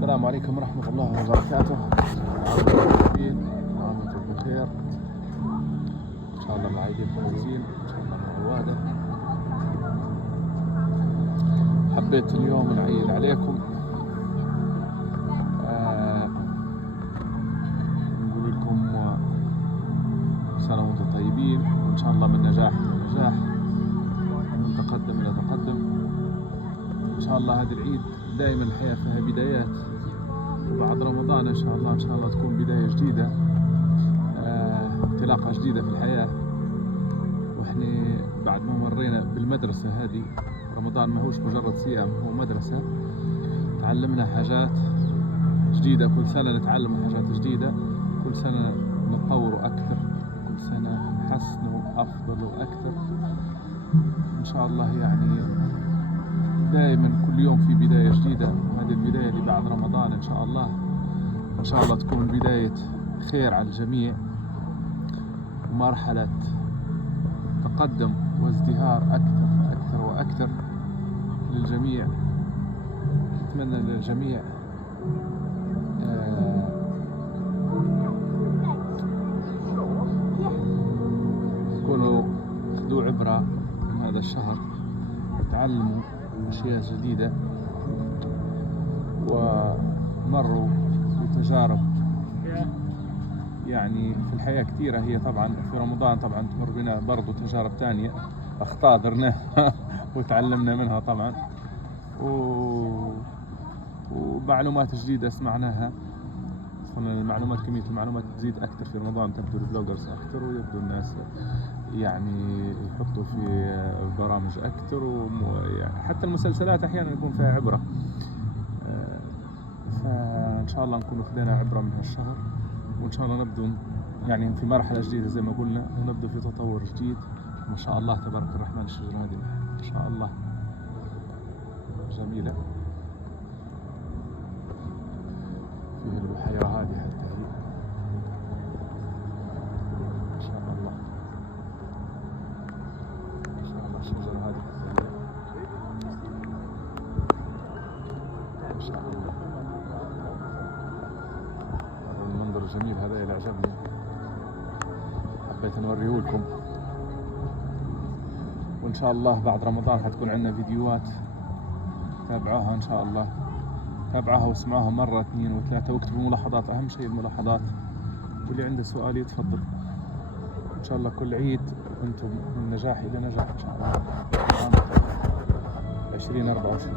السلام عليكم ورحمة الله وبركاته. عامكم بخير إن شاء الله، معايدين كويسين إن شاء الله معوادة. حبيت اليوم نعيد عليكم، نقول لكم سنة وانتم طيبين، وإن شاء الله من نجاح إلى نجاح، من تقدم إلى تقدم. إن شاء الله هذا العيد دائما الحياة فيها بدايات، وبعد رمضان إن شاء الله تكون بداية جديدة، انطلاقة جديدة في الحياة. وإحنا بعد ما مرينا بالمدرسة هذه، رمضان ما هوش مجرد صيام، هو مدرسة. تعلمنا حاجات جديدة، كل سنة نتعلم حاجات جديدة، كل سنة نتطور أكثر، كل سنة نحسن أفضل وأكثر إن شاء الله. يعني دائما كل يوم في بداية جديدة، وهذه البداية اللي بعد رمضان إن شاء الله تكون بداية خير على الجميع، ومرحلة تقدم وازدهار أكثر وأكثر للجميع. أتمنى للجميع تكونوا خذوا عبرة من هذا الشهر، وتعلموا أشياء جديدة، ومروا بتجارب يعني في الحياة كثيرة. هي طبعا في رمضان طبعا تمر بنا برضو تجارب تانية، أخطاء درناها وتعلمنا منها طبعا، ومعلومات جديدة سمعناها. المعلومات، كمية المعلومات تزيد أكثر في رمضان، تبدو البلوجرز أكثر، ويبدو الناس يعني يحطوا في برامج أكثر، حتى المسلسلات أحيانا يكون فيها عبرة. فإن شاء الله نكون خذينا عبرة من هالشهر، وإن شاء الله نبدو يعني في مرحلة جديدة زي ما قلنا، ونبدو في تطور جديد ما شاء الله تبارك الرحمن. الشجرة هذه ما شاء الله جميلة، فيه البحيرة هذه حتى هي ما شاء الله. ما شاء الله الشجرة هذه ما شاء الله. هذا المنظر الجميل هذا اللي عجبني، حبيت نوريه لكم. وإن شاء الله بعد رمضان حتكون عندنا فيديوهات، تابعوها إن شاء الله، تابعوها واسمعوها مرة 2 و3، واكتبوا ملاحظات، أهم شيء الملاحظات. واللي عنده سؤال يتفضل. إن شاء الله كل عيد أنتم من نجاح إلى نجاح إن شاء الله. 2024